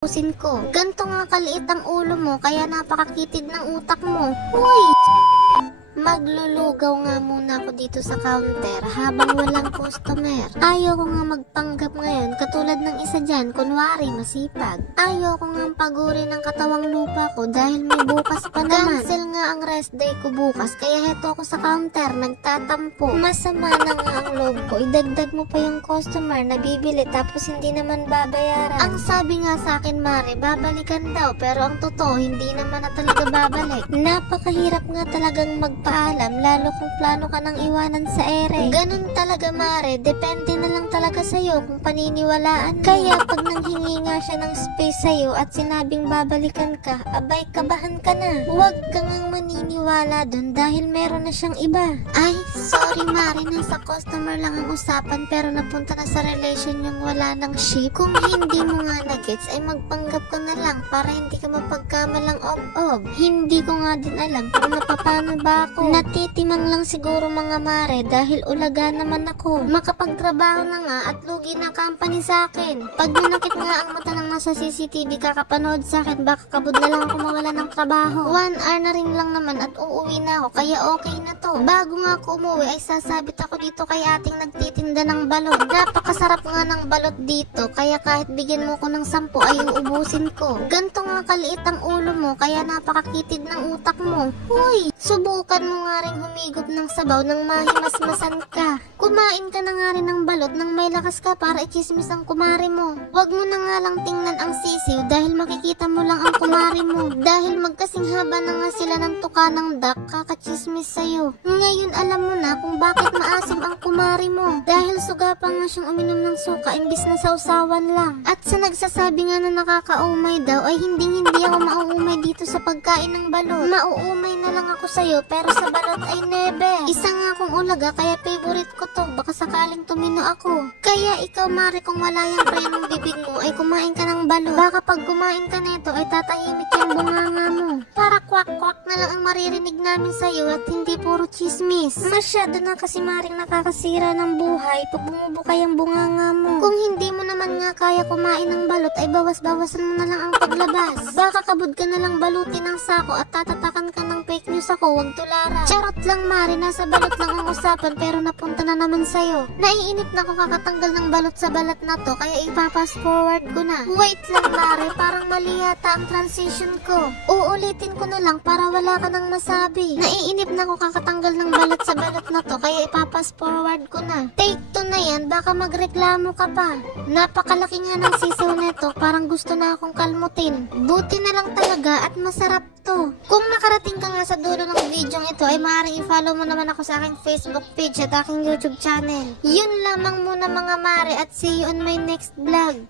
Pusin ko. Ganto nga kaliit ang ulo mo, kaya napakakitid ng utak mo. Uy! Maglulugaw nga muna ako dito sa counter habang walang customer. Ayaw ko nga magpanggap ngayon katulad ng isa dyan, kunwari masipag. Ayaw ko nga paguri ng katawang lupa ko dahil may bukas pa naman. Cancel nga ang rest day ko bukas, kaya heto ako sa counter nagtatampo. Masama na nga ang loob ko, idagdag mo pa yung customer na bibili tapos hindi naman babayaran. Ang sabi nga sa akin, Mare, babalikan daw, pero ang totoo hindi naman na talaga babalik. Napakahirap nga talagang magpaalam, lalo kung plano ka nang iwanan sa ere. Ganun talaga, Mare, depende na lang talaga sa'yo kung paniniwalaan. Kaya pag nanghingi nga siya ng space sa'yo at sinabing babalikan ka, abay kabahan ka na. Huwag kang maniniwala dun dahil meron na siyang iba. Ay, sorry Mare, nasa customer lang ang usapan pero napunta na sa relation yung wala ng ship. Kung hindi mo nga na-gets ay magpanggap ka na lang para hindi ka mapagkamalang ob-ob. Hindi ko nga din alam kung napapano ba ako. Natitimang lang siguro mga Mare dahil ulaga naman ako. Makapagtrabaho na nga at lugi na company sa akin. Pag nanakit nga ang mata ng nasa CCTV kakapanood sa akin, baka kabud na lang ako mawala ng trabaho. 1 hour na rin lang naman at uuwi na ako, kaya okay na to. Bago nga ako umuwi ay sasabit ako dito kay ating nagtitinda ng balot. Napakasarap nga ng balot dito, kaya kahit bigyan mo ko ng 10 ay uubusin ko. Ganto nga kaliit ang ulo mo, kaya napakakitid ng utak mo. Uy, subukan mo nga rin humigop ng sabaw nang mahimasmasan ka. Kumain ka na nga rin ng balot nang may lakas ka para ikismis ang kumari mo. Huwag mo na nga lang tingnan ang sisiw dahil makikita mo lang ang kumari mo. Dahil magkasing haba na nga sila ng tuka ng duck, kakachismis sa'yo. Ngayon alam mo na kung bakit maasim ang kumari mo. Dahil suga pa nga siyang uminom ng suka imbis na sausawan lang. At sa nagsasabi nga na nakakaumay daw ay hindi ako mauumay dito sa pagkain ng balot. Mauumay na lang ako sa'yo pero sa balot ay nebe. Isa nga akong ulaga kaya favorite ko to, baka sakaling tumino ako. Kaya ikaw Mare, kung wala yung prenong bibig mo ay kumain ka ng balot. Baka pag kumain ka neto ay tatahimik yung bunganga mo. Para kwak-kwak na lang ang maririnig namin sa'yo at hindi puro chismis. Masyado na kasi Maring nakakasira ng buhay pag bumubukay ang bunganga mo. Kung hindi mo naman nga kaya kumain ng balot ay bawas-bawasan mo na lang ang paglabas. Baka kabud ka na lang balutin ng sako at tatatakan ka ng fake news ako, wag tularan. Charot lang Mare, nasa balot lang ang usapan pero napunta na naman sa'yo. Naiinip na ako kakatanggal ng balot sa balat na to kaya ipapass forward ko na. Wait lang Mare, parang mali yata ang transition ko. Uulitin ko na lang para wala ka nang masabi. Naiinip na ako kakatanggal ng balot sa balot na to kaya ipapass forward ko na. Take 2 na yan, baka magreklamo ka pa. Napakalaki nga ng sisiw neto, parang gusto na akong kalmutin. Buti na lang talaga at masarap to. Kung nakarating ka nga sa dulo ng video ito ay maaaring i-follow mo naman ako sa aking Facebook page at aking YouTube channel. Yun lamang muna mga Mare at see you on my next vlog.